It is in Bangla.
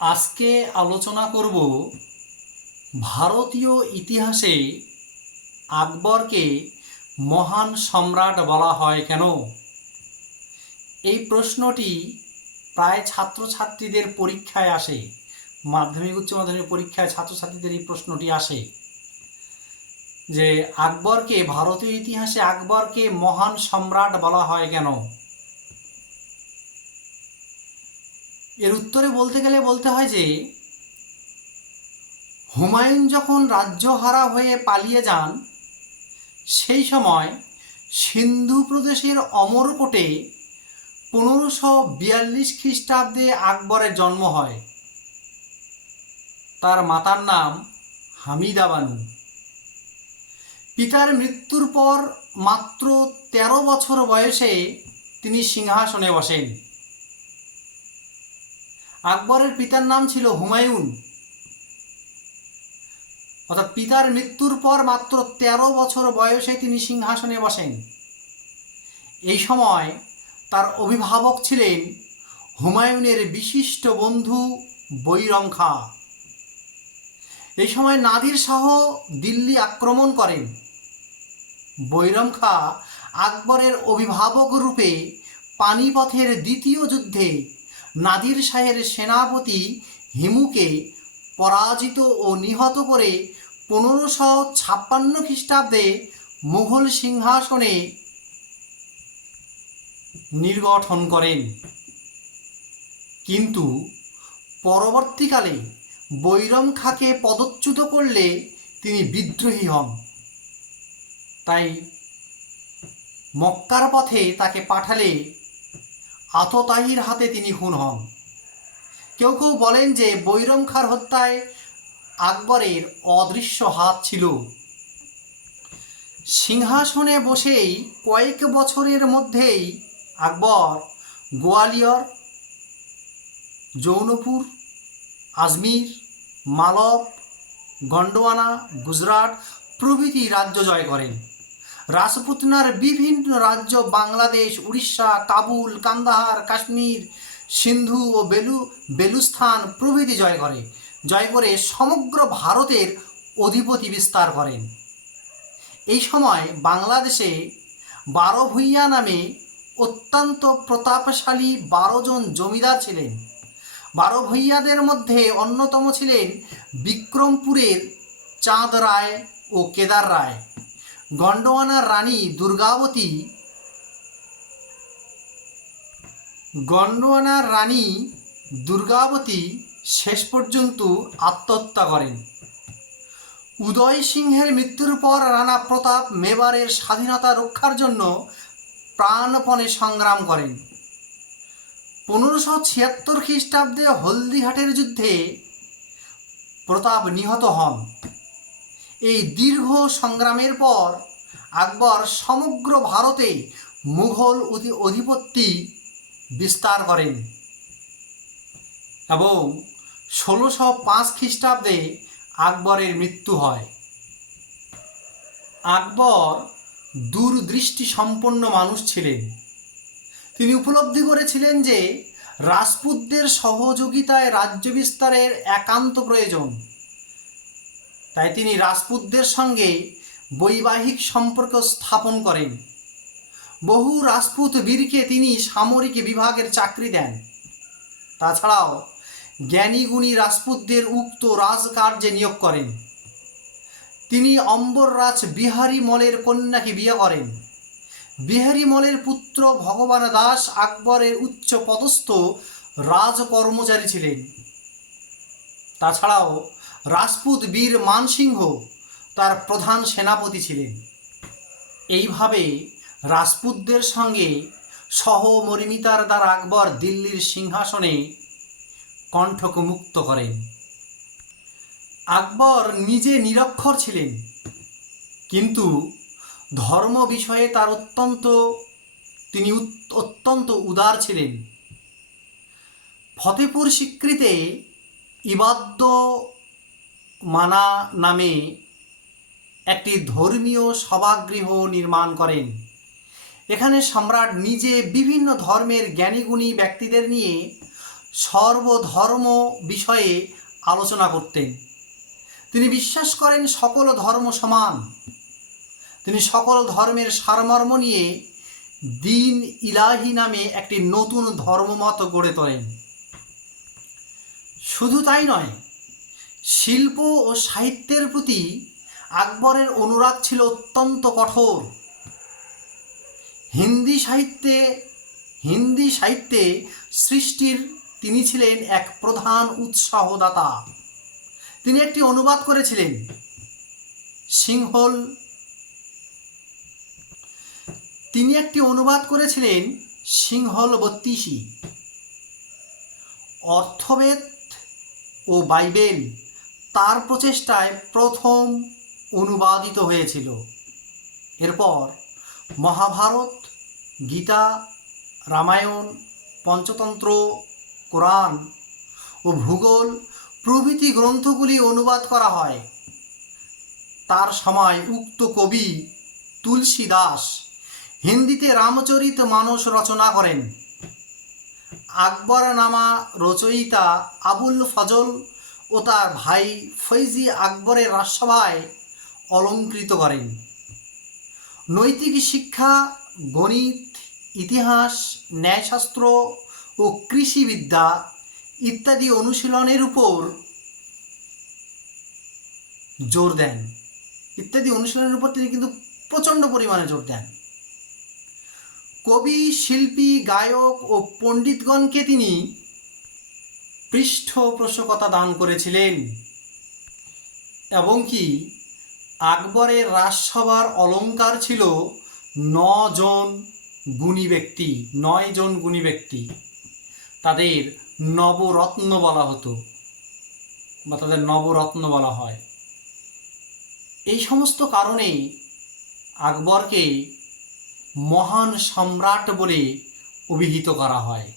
আজকে আলোচনা করব ভারতীয় ইতিহাসে আকবরকে মহান সম্রাট বলা হয় কেন? এই প্রশ্নটি প্রায় ছাত্রছাত্রীদের পরীক্ষায় আসে, মাধ্যমিক, উচ্চ মাধ্যমিক পরীক্ষায় ছাত্রছাত্রীদের এই প্রশ্নটি আসে যে, আকবরকে, ভারতীয় ইতিহাসে আকবরকে মহান সম্রাট বলা হয় কেন? এর উত্তরে বলতে গেলে বলতে হয় যে, হুমায়ুন যখন রাজ্যহারা হয়ে পালিয়ে যান, সেই সময় সিন্ধু প্রদেশের অমরকোটে পনেরোশো বিয়াল্লিশ খ্রিস্টাব্দে আকবরের জন্ম হয়। তার মাতার নাম হামিদা বানু পিতার মৃত্যুর পর মাত্র তেরো বছর বয়সে তিনি সিংহাসনে বসেন। আকবরের পিতার নাম ছিল হুমায়ুন। অর্থাৎ পিতার মৃত্যুর পর মাত্র তেরো বছর বয়সে তিনি সিংহাসনে বসেন। এই সময় তার অভিভাবক ছিলেন হুমায়ুনের বিশিষ্ট বন্ধু বৈরম খাঁ। এই সময় নাদির শাহ দিল্লি আক্রমণ করেন। বৈরম খাঁ আকবরের অভিভাবক রূপে পানিপথের দ্বিতীয় যুদ্ধে নাদির শাহের সেনাপতি হিমুকে পরাজিত ও নিহত করে পনেরোশো ছাপ্পান্ন খ্রিস্টাব্দে মুঘল সিংহাসনে নির্গঠন করেন। কিন্তু পরবর্তীকালে বৈরম খাঁকে পদচ্যুত করলে তিনি বিদ্রোহী হন। তাই মক্কার পথে তাকে পাঠালে আততায়ীর হাতে তিনি খুন হন। কেউ কেউ বলেন যে বৈরম খাঁর হত্যায় আকবরের অদৃশ্য হাত ছিল। সিংহাসনে বসেই কয়েক বছরের মধ্যেই আকবর, গোয়ালিয়র, জৌনপুর, আজমির, মালব, গন্ডোয়ানা, গুজরাট প্রভৃতি রাজ্য জয় করেন। রাজপুতনার বিভিন্ন রাজ্য, বাংলাদেশ, উড়িষ্যা, কাবুল, কান্দাহার, কাশ্মীর, সিন্ধু ও বেলু, বেলুস্থান প্রভৃতি জয় করে। জয় করে সমগ্র ভারতের অধিপতি বিস্তার করেন। এই সময় বাংলাদেশে বারো ভূঁইয়া নামে অত্যন্ত প্রতাপশালী বারো জন জমিদার ছিলেন। বারো ভূঁইয়াদের মধ্যে অন্যতম ছিলেন বিক্রমপুরের চাঁদ রায় ও কেদার রায়। গন্ডোয়ানার রানী দুর্গাবতী গন্ডোয়ানার রানী দুর্গাবতী শেষ পর্যন্ত আত্মহত্যা করেন। উদয় সিংহের মৃত্যুর পর রানা প্রতাপ মেবারের স্বাধীনতা রক্ষার জন্য প্রাণপণে সংগ্রাম করেন। পনেরোশো ছিয়াত্তর খ্রিস্টাব্দে হলদিঘাটের যুদ্ধে প্রতাপ নিহত হন। এই দীর্ঘ সংগ্রামের পর আকবর সমগ্র ভারতে মুঘল অধি- অধিপত্তি বিস্তার করেন এবং ষোলোশো পাঁচ খ্রিস্টাব্দে আকবরের মৃত্যু হয়। আকবর দূরদৃষ্টি সম্পন্ন মানুষ ছিলেন। তিনি উপলব্ধি করেছিলেন যে রাজপুতদের সহযোগিতায় রাজ্য বিস্তারের একান্ত প্রয়োজন। তাই তিনি রাজপুতদের সঙ্গে বৈবাহিক সম্পর্ক স্থাপন করেন। বহু রাজপুত বীরকে তিনি সামরিক বিভাগের চাকরি দেন। তাছাড়াও জ্ঞানীগুণী রাজপুতদের উক্ত রাজকার্যে নিয়োগ করেন। তিনি অম্বররাজ বিহারী মলের কন্যাকে বিয়ে করেন। বিহারী মলের পুত্র ভগবান দাস আকবরের উচ্চ পদস্থ রাজকর্মচারী ছিলেন। তাছাড়াও রাজপুত বীর মানসিংহ তার প্রধান সেনাপতি ছিলেন। এইভাবে রাজপুতদের সঙ্গে সহমরিমিতার দ্বারা আকবর দিল্লির সিংহাসনে কণ্ঠক মুক্ত করেন। আকবর নিজে নিরক্ষর ছিলেন, কিন্তু ধর্ম বিষয়ে তার অত্যন্ত, তিনি অত্যন্ত উদার ছিলেন। ফতেপুর স্বীকৃতে ইবাদ্য মানা নামে একটি ধর্মীয় সভাগৃহ নির্মাণ করেন। এখানে সম্রাট নিজে বিভিন্ন ধর্মের জ্ঞানীগুণী ব্যক্তিদের নিয়ে সর্বধর্ম বিষয়ে আলোচনা করতেন। তিনি বিশ্বাস করেন সকল ধর্ম সমান। তিনি সকল ধর্মের সারমর্ম নিয়ে দিন ইলাহি নামে একটি নতুন ধর্মমত গড়ে তোলেন। শুধু তাই নয় শিল্প ও সাহিত্যের প্রতি আকবরের অনুরাগ ছিল অত্যন্ত কঠোর। হিন্দি সাহিত্যে হিন্দি সাহিত্যে সৃষ্টির তিনি ছিলেন এক প্রধান উৎসাহদাতা। তিনি একটি অনুবাদ করেছিলেন, সিংহল। তিনি একটি অনুবাদ করেছিলেন, সিংহল বত্রিশি। অর্থবেদ ও বাইবেল। তার প্রচেষ্টায় প্রথম অনুবাদিত হয়েছিল। এরপর মহাভারত, গীতা, রামায়ণ, পঞ্চতন্ত্র, কোরআন ও ভূগোল প্রভৃতি গ্রন্থগুলি অনুবাদ করা হয়। তার সময় উক্ত কবি তুলসী দাস হিন্দিতে রামচরিত মানস রচনা করেন। আকবরনামা রচয়িতা আবুল ফজল ও তার ভাই ফৈজি আকবরের রাজসভায় অলঙ্কৃত করেন। নৈতিক শিক্ষা, গণিত, ইতিহাস, ন্যায়শাস্ত্র ও কৃষিবিদ্যা ইত্যাদি অনুশীলনের উপর জোর দেন। ইত্যাদি অনুশীলনের উপর তিনি কিন্তু প্রচণ্ড পরিমাণে জোর দেন। কবি, শিল্পী, গায়ক ও পণ্ডিতগণকে তিনি পৃষ্ঠপোষকতা দান করেছিলেন। এবং কি আকবরের রাজসভার অলঙ্কার ছিল জন গুণী ব্যক্তি নয় জন গুণী ব্যক্তি। তাদের নবরত্ন বলা হতো বা তাদের নবরত্ন বলা হয়। এই সমস্ত কারণে আকবরকে মহান সম্রাট বলে অভিহিত করা হয়।